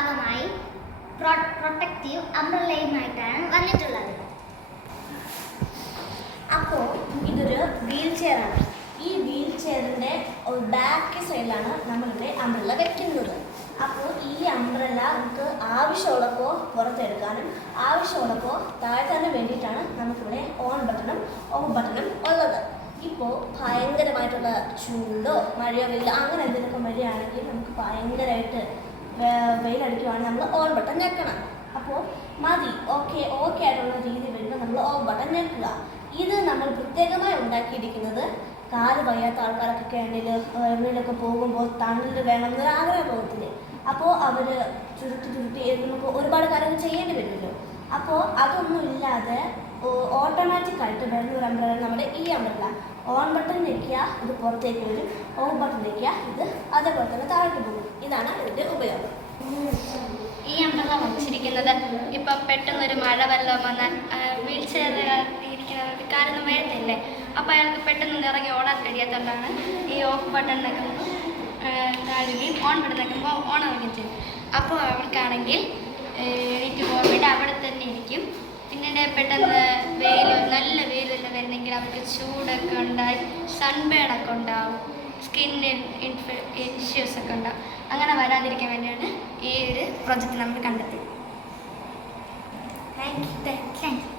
ഭാഗമായി പ്രൊട്ടക്റ്റീവ് അംബ്രല്ലയുമായിട്ടാണ് വന്നിട്ടുള്ളത്. അപ്പോൾ ഇതൊരു വീൽ ചെയറാണ്. ഈ വീൽ ചെയറിൻ്റെ ബാക്ക് സൈഡിലാണ് നമ്മളിവിടെ അംബ്രല്ല വെക്കുന്നത്. അപ്പോൾ ഈ അംബ്രല്ല നമുക്ക് ആവശ്യമുള്ളപ്പോൾ പുറത്തെടുക്കാനും ആവശ്യമുള്ളപ്പോൾ താഴ്ത്താനും വേണ്ടിയിട്ടാണ് നമുക്കിവിടെ ഓൺ ബട്ടണും ഓഫ് ബട്ടണും ഉള്ളത്. ഇപ്പോൾ ഭയങ്കരമായിട്ടുള്ള ചൂടോ മഴയോ വെയിലോ അങ്ങനെ എന്തെങ്കിലുമൊക്കെ വരികയാണെങ്കിൽ നമുക്ക് ഭയങ്കരമായിട്ട് വെയിലടിക്കുവാണെങ്കിൽ നമ്മൾ ഓൺ ബട്ടൺ ഞെക്കണം. അപ്പോൾ മതി ഓക്കെ ആയിട്ടുള്ള രീതി വരുമ്പോൾ നമ്മൾ ഓഫ് ബട്ടൺ ഞെക്കുക. ഇത് നമ്മൾ പ്രത്യേകമായി ഉണ്ടാക്കിയിരിക്കുന്നത് കാല് വയ്യാത്ത ആൾക്കാർക്കൊക്കെ എണ്ണയിലൊക്കെ പോകുമ്പോൾ തണലിൽ വേണം എന്നൊരു ആഗ്രഹം തോന്നത്തില്ലേ. അപ്പോൾ അവർ ചുരുട്ടി നമുക്ക് ഒരുപാട് കാര്യങ്ങൾ ചെയ്യേണ്ടി വരുമല്ലോ. അപ്പോൾ അതൊന്നും ഇല്ലാതെ ഓട്ടോമാറ്റിക്കായിട്ട് വരുന്ന ഒരു അംബ്രല്ല നമ്മുടെ ഈ അംബ്രല്ല. ഓൺ ബട്ടൺ ഞെക്കിയ ഇത് പുറത്തേക്ക് വരും, ഓഫ് ബട്ടൺ ഞെക്കിയ ഇത് അതേപോലെ തന്നെ താഴേക്ക് പോകും. ഇതാണ് ഇതിൻ്റെ ഉപയോഗം. ഈ അംബ്രല്ല വച്ചിരിക്കുന്നത് ഇപ്പം പെട്ടെന്നൊരു മഴ വല്ലതും വന്നാൽ വീൽ ചെയറിലിരിക്കുന്നവർക്ക് കാലൊന്നും വരത്തില്ലേ. അപ്പോൾ അയാൾക്ക് പെട്ടെന്ന് ഇറങ്ങി ഓടാൻ കഴിയാത്തതുകൊണ്ടാണ് ഈ ഓഫ് ബട്ടൺ നിൽക്കുമ്പോൾ താഴുകയും ഓൺ ബട്ടൺ നിൽക്കുമ്പോൾ ഓൺ ആവുകയും ചെയ്യും. അപ്പോൾ അവർക്കാണെങ്കിൽ എണീറ്റ് പോകാൻ വേണ്ടി അവിടെ തന്നെ ഇരിക്കും. പിന്നീട് പെട്ടെന്ന് നല്ല വെയിലെല്ലാം വരുന്നെങ്കിൽ അവർക്ക് ചൂടൊക്കെ ഉണ്ടായി സൺബേണൊക്കെ ഉണ്ടാവും, സ്കിന്നിൽ ഇഷ്യൂസൊക്കെ ഉണ്ടാവും. അങ്ങനെ വരാതിരിക്കാൻ വേണ്ടിയാണ് ഈ ഒരു പ്രോജക്റ്റ് നമ്മൾ കണ്ടെത്തിയത്. Thank you.